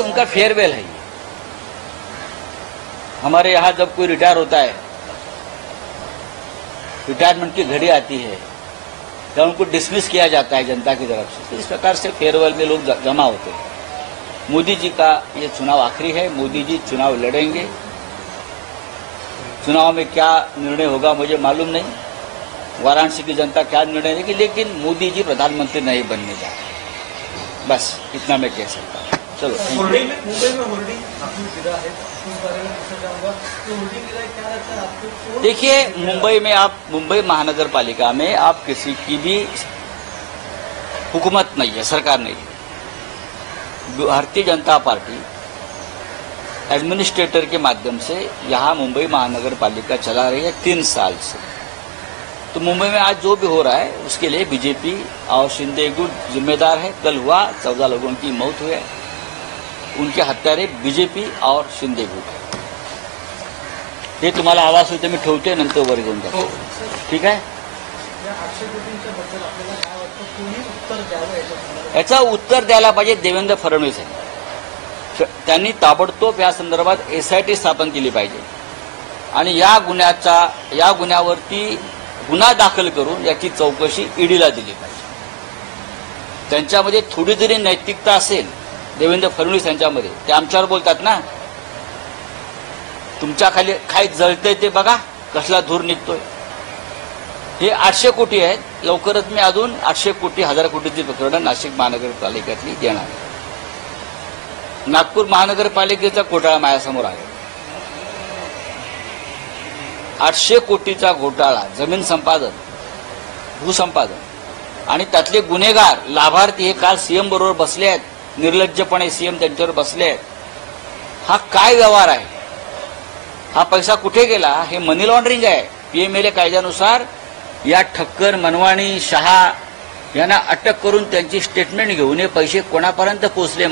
उनका फेयरवेल है। हमारे यहाँ जब कोई रिटायर होता है, रिटायरमेंट की घड़ी आती है, जब उनको डिसमिस किया जाता है जनता की तरफ से, तो इस प्रकार से फेयरवेल में लोग जमा होते हैं। मोदी जी का ये चुनाव आखिरी है, मोदी जी चुनाव लड़ेंगे। चुनाव में क्या निर्णय होगा मुझे मालूम नहीं, वाराणसी की जनता क्या निर्णय लेगी, लेकिन मोदी जी प्रधानमंत्री नहीं बनने जा रहे। बस इतना मैं कह सकता हूँ। चलो, मुंबई में होर्डिंग काफी गिरा है, उस बारे में पूछना चाहूंगा तो होर्डिंग गिरा है, क्या लगता है आपको? देखिए, मुंबई महानगर पालिका में आप किसी की भी हुकूमत नहीं है, सरकार नहीं है। भारतीय जनता पार्टी एडमिनिस्ट्रेटर के माध्यम से यहाँ मुंबई महानगर पालिका चला रही है 3 साल से। तो मुंबई में आज जो भी हो रहा है उसके लिए बीजेपी और शिंदे गुट जिम्मेदार है। कल हुआ 14 लोगों की मौत हुई है, उनके हत्यारे बीजेपी और शिंदे गुट है। हे तुम्हाला आवाज होते मी ठेवते, नंतर वर घेऊन जातो, ठीक आहे? याचा उत्तर द्यायला पाहिजे देवेंद्र फडणवीस यांनी। त्यांनी ताबडतोब या संदर्भात SIT स्थापन केली पाहिजे आणि या गुन्ह्यावरती गुन्हा दाखल करून याची चौकशी ईडीला दिली पाहिजे। त्यांच्यामध्ये थोडी जरी नैतिकता असेल देवेंद्र फडणवीस यांच्यामध्ये, ते आमच्यावर बोलतात ना, तुमच्या खाली काय जळतंय ते बघा, कसला धूर निघतोय। हे 800 कोटी आहेत, लवकरच मी अजून 800 कोटी 1000 कोटीची प्रकरणं नाशिक महानगरपालिकेतली देणार आहे। नागपूर महानगरपालिकेचा घोटाळा माझ्यासमोर आहे, 800 कोटीचा घोटाळा, जमीन संपादन, भूसंपादन, आणि त्यातले गुन्हेगार लाभार्थी हे काल सीएम बरोबर बसले आहेत, निर्लज्जपणे सीएम त्यांच्यावर बसले आहेत। हा काय व्यवहार आहे? हा पैसा कुठे गेला? हे मनी लॉन्ड्रिंग आहे। PMLA कायद्यानुसार या ठक्कर, मनवाणी, शहा यांना अटक करून त्यांची स्टेटमेंट घेऊन हे पैसे कोणापर्यंत पोहोचले